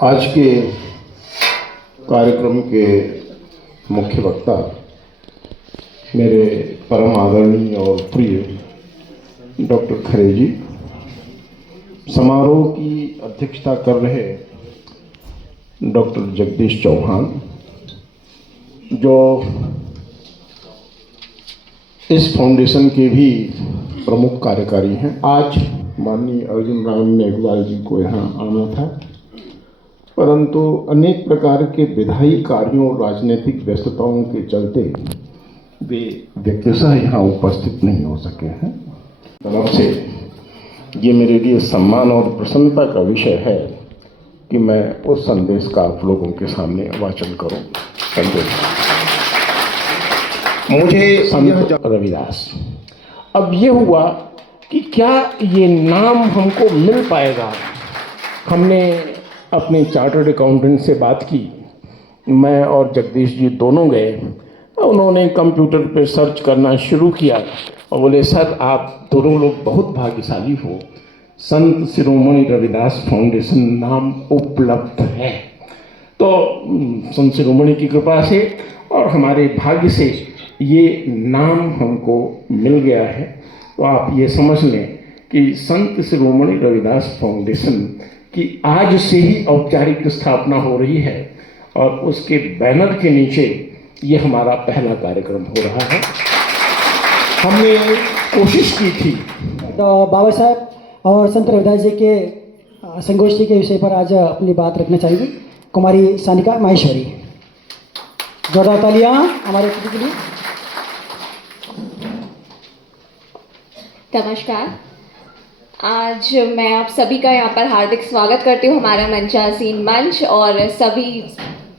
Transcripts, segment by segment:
आज के कार्यक्रम के मुख्य वक्ता मेरे परम आदरणीय और प्रिय डॉक्टर खरे जी, समारोह की अध्यक्षता कर रहे डॉक्टर जगदीश चौहान, जो इस फाउंडेशन के भी प्रमुख कार्यकारी हैं। आज माननीय अर्जुन राम मेघवाल जी को यहाँ आना था, परंतु अनेक प्रकार के विधायी कार्यों और राजनीतिक व्यस्तताओं के चलते वे व्यक्तिशः यहाँ उपस्थित नहीं हो सके हैं। तरफ से ये मेरे लिए सम्मान और प्रसन्नता का विषय है कि मैं उस संदेश का आप लोगों के सामने वाचन करूं। संदेश मुझे संत रविदास। अब ये हुआ कि क्या ये नाम हमको मिल पाएगा। हमने अपने चार्टर्ड अकाउंटेंट से बात की, मैं और जगदीश जी दोनों गए। उन्होंने कंप्यूटर पे सर्च करना शुरू किया और बोले, सर आप दोनों लोग बहुत भाग्यशाली हो, संत शिरोमणि रविदास फाउंडेशन नाम उपलब्ध है। तो संत शिरोमणि की कृपा से और हमारे भाग्य से ये नाम हमको मिल गया है। तो आप ये समझ लें कि संत शिरोमणि रविदास फाउंडेशन की आज से ही औपचारिक स्थापना हो रही है और उसके बैनर के नीचे ये हमारा पहला कार्यक्रम हो रहा है। हमने कोशिश की थी तो बाबा साहब और संत रविदास जी के संगोष्ठी के विषय पर आज अपनी बात रखना चाहेंगी कुमारी सानिका माहेश्वरी। जोरदार तालियां हमारे अतिथि के लिए। नमस्कार। आज मैं आप सभी का यहाँ पर हार्दिक स्वागत करती हूँ। हमारा मंचासीन मंच और सभी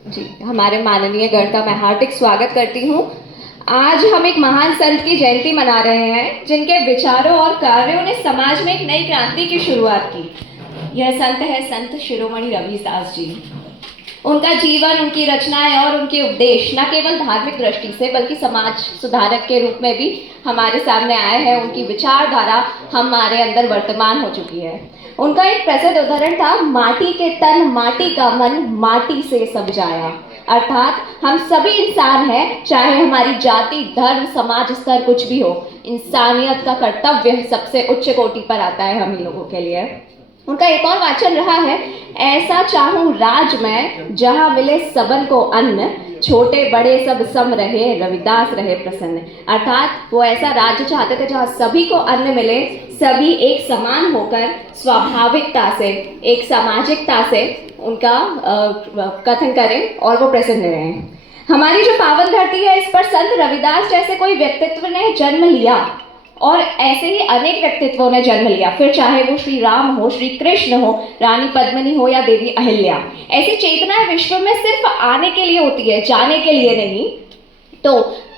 जी हमारे माननीय गण का मैं हार्दिक स्वागत करती हूँ। आज हम एक महान संत की जयंती मना रहे हैं, जिनके विचारों और कार्यों ने समाज में एक नई क्रांति की शुरुआत की। यह संत है संत शिरोमणि रविदास जी। उनका जीवन, उनकी रचनाएं और उनके उपदेश न केवल धार्मिक दृष्टि से बल्कि समाज सुधारक के रूप में भी हमारे सामने आए हैं। उनकी विचारधारा हमारे अंदर वर्तमान हो चुकी है। उनका एक प्रसिद्ध उदाहरण था, माटी के तन माटी का मन माटी से सब जाया। अर्थात हम सभी इंसान हैं, चाहे हमारी जाति, धर्म, समाज स्तर कुछ भी हो, इंसानियत का कर्तव्य सबसे उच्च कोटि पर आता है हम लोगों के लिए। उनका एक और वाचन रहा है, ऐसा चाहूं राज में जहां मिले सबन को अन्न, छोटे बड़े सब सम रहे रविदास रहे प्रसन्न। अर्थात वो ऐसा राज्य चाहते थे जहां सभी को अन्न मिले, सभी एक समान होकर स्वाभाविकता से, एक सामाजिकता से उनका कथन करें और वो प्रसन्न रहें। हमारी जो पावन धरती है, इस पर संत रविदास जैसे कोई व्यक्तित्व ने जन्म लिया और ऐसे ही अनेक व्यक्तित्वों ने जन्म लिया। फिर चाहे वो श्री राम हो, श्री कृष्ण हो, रानी पद्मिनी हो या देवी अहिल्या। ऐसी चेतना विश्व में सिर्फ आने के लिए होती है, जाने के लिए नहीं। तो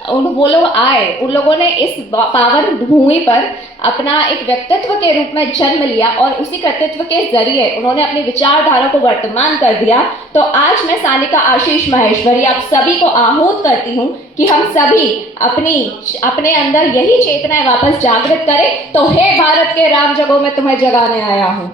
वो लोग आए, उन लोगों ने इस पावन भूमि पर अपना एक व्यक्तित्व के रूप में जन्म लिया और उसी व्यक्तित्व के जरिए उन्होंने अपनी विचारधारा को वर्तमान कर दिया। तो आज मैं सानिका आशीष माहेश्वरी आप सभी को आहूत करती हूँ कि हम सभी अपने अंदर यही चेतनाएं वापस जागृत करें। तो हे भारत के राम जगो मैं तुम्हें जगाने आया हूँ,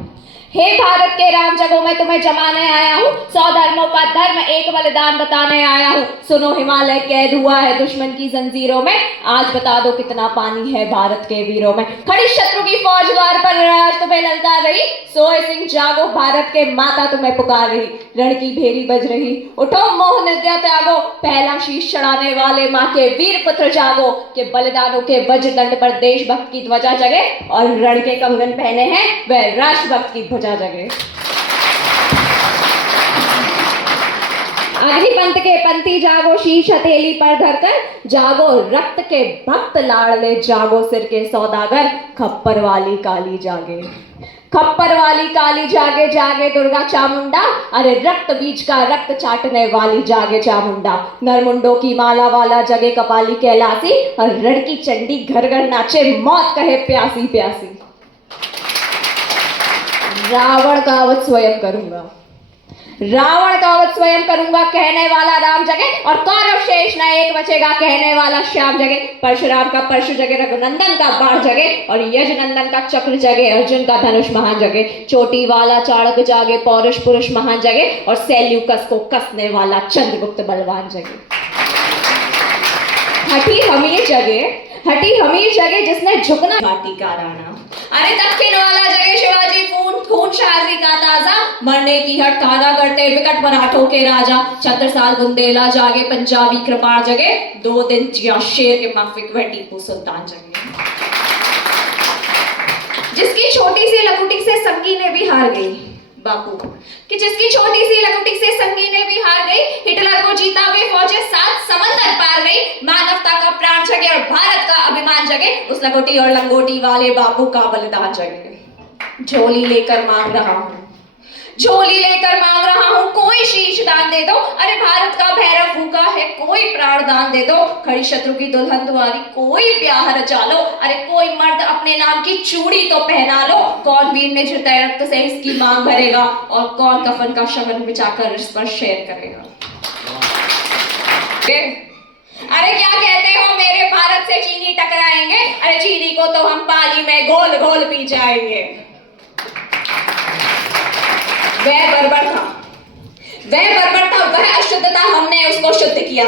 हे भारत के राम जगो मैं तुम्हें जमाने आया हूँ, 100 धर्मों का धर्म एक बलिदान बताने आया हूँ। सुनो हिमालय कैद हुआ है दुश्मन की जंजीरों में, आज बता दो कितना पानी है भारत के वीरों में। खड़ी शत्रु की फौज द्वार पर आज तुम्हें ललकार रही, सोए सिंह जागो भारत के माता तुम्हें पुकार रही। रण की भेरी बज रही, उठो मोह निद्या त्यागो, पहला शीश चढ़ाने वाले माँ के वीर पुत्र जागो, के बलिदानों के वज्र दंड पर देशभक्त की ध्वजा जगे और रण के कंगन पहने हैं वह राष्ट्रभक्त की ध्वजा जगे। अग्निपंथ के पंथी जागो, शीश हथेली पर धरकर जागो, रक्त के भक्त लाडले जागो, सिर के सौदागर खप्पर वाली काली जागे। खप्पर वाली काली जागे, जागे दुर्गा चामुंडा, अरे रक्त बीज का रक्त चाटने वाली जागे चामुंडा। नरमुंडों की माला वाला जगे कपाली कैलासी, और रण की चंडी घर घर नाचे मौत कहे प्यासी प्यासी। रावण का वध स्वयं करूंगा, रावण का वध स्वयं करूंगा कहने वाला राम जगे, और कौरव शेष न एक बचेगा कहने वाला श्याम जगे। परशुराम का परशु जगे, रघुनंदन का बाण जगे, और यजनंदन का चक्र जगे, अर्जुन का धनुष महान जगे। चोटी वाला चाणक्य जागे, पौरुष पुरुष महान जगे, और सेल्यूकस को कसने वाला चंद्रगुप्त बलवान जगे। हठी हमीर जगे जिसने झुकना घाटी का राणा। अरे दक्षिण वाला जगे शिवाजी, खून शाजी का ताजा, मरने की हट खाना करते विकट मराठों के राजा। छत्रसाल बुंदेला जागे, पंजाबी कृपाण जगे, 2 दिन जिया शेर के माफिक वह टीपू सुल्तान जगे। जिसकी छोटी सी लकुटी से संगी ने भी हार गई बापू, कि जिसकी छोटी सी लकुटी से संगी ने भी हार गई, हिटलर को जीता वे फौजें 7 समंदर पार गई। मानवता का प्राण जगे और भारत का अभिमान जगे, उस लकुटी और लंगोटी वाले बापू का बलिदान जगे। झोली लेकर मांग रहा हूँ कोई शीश दान दे दो। अरे भारत का भैरव भूखा है, कोई प्राण दान दे दो। खड़ी शत्रु की दुल्हन तुम्हारी, कोई ब्याह रचा लो। अरे कोई मर्द अपने नाम की चूड़ी तो पहना लो। कौन वीर ने झुरते रक्त से इसकी मांग भरेगा, और कौन कफन का शगन बिछाकर इस पर शेयर करेगा। अरे क्या कहते हो मेरे भारत से चीनी टकराएंगे? अरे चीनी को तो हम पानी में घोल घोल पी जाएंगे। वह बर्बर था, वह अशुद्धता हमने उसको शुद्ध किया।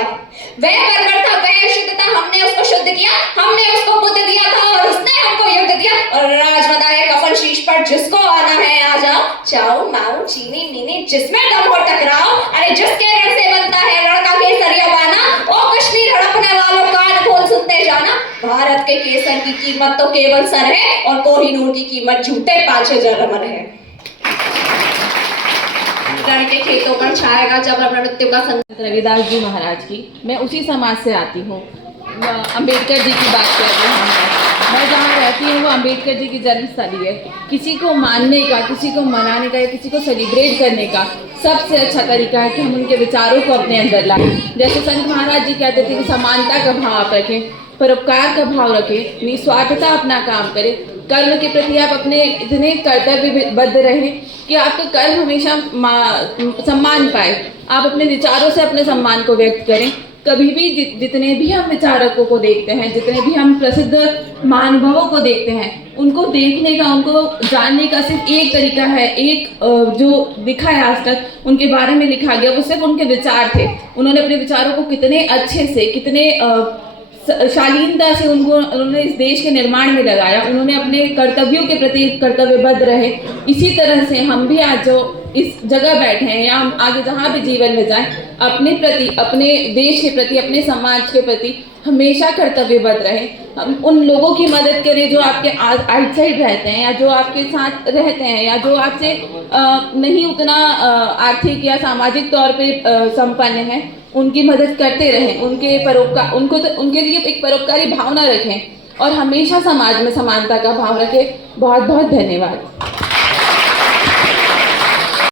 हमने उसको बुद्ध दिया था, और उसने हमको युद्ध दिया। और राजमदा है कफन शीश पर, जिसको आना है आ जाओ। चाऊ माऊ चीनी मीनी जिसमें दम हो टकराओ। अरे जिसके रण से बनता है लड़का केसरिया बाना, ओ कश्मीर हड़पने वालों कान खोल सुनते जाना। भारत के केसर की कीमत तो केवल सर है, और कोहिनूर की कीमत झूठे 5 जरमन है। रण के खेतों पर छाएगा जब मृत्यु का संकट। रविदास जी महाराज की, मैं उसी समाज से आती हूँ। अंबेडकर जी की बात कर रहे हैं। मैं जहाँ रहती हूँ वो अंबेडकर जी की जन्मस्थली है। किसी को मानने का, किसी को मनाने का या किसी को सेलिब्रेट करने का सबसे अच्छा तरीका है कि हम उनके विचारों को अपने अंदर लाएं। जैसे संत महाराज जी कहते थे कि समानता का भाव आप रखें, परोपकार का भाव रखें, निस्वार्थता अपना काम करें, कर्म के प्रति आप अपने इतने कर्तव्यबद्ध रहें कि आपका कर्म हमेशा सम्मान पाए। आप अपने विचारों से अपने सम्मान को व्यक्त करें। कभी भी जितने भी हम विचारकों को देखते हैं, जितने भी हम प्रसिद्ध महानुभावों को देखते हैं, उनको देखने का, उनको जानने का सिर्फ एक तरीका है। एक जो लिखा है आज तक उनके बारे में लिखा गया, वो सिर्फ उनके विचार थे। उन्होंने अपने विचारों को कितने अच्छे से, कितने शालीनता से उन्होंने इस देश के निर्माण में लगाया। उन्होंने अपने कर्तव्यों के प्रति कर्तव्यबद्ध रहे। इसी तरह से हम भी आज जो इस जगह बैठे हैं या हम आगे जहाँ भी जीवन में जाएं, अपने प्रति, अपने देश के प्रति, अपने समाज के प्रति हमेशा कर्तव्यबद्ध रहें। हम उन लोगों की मदद करें जो आपके आउटसाइड रहते हैं, या जो आपके साथ रहते हैं, या जो आपसे नहीं उतना आर्थिक या सामाजिक तौर पे संपन्न है। उनकी मदद करते रहें, उनके लिए एक परोपकारी भावना रखें, और हमेशा समाज में समानता का भाव रखें। बहुत बहुत धन्यवाद।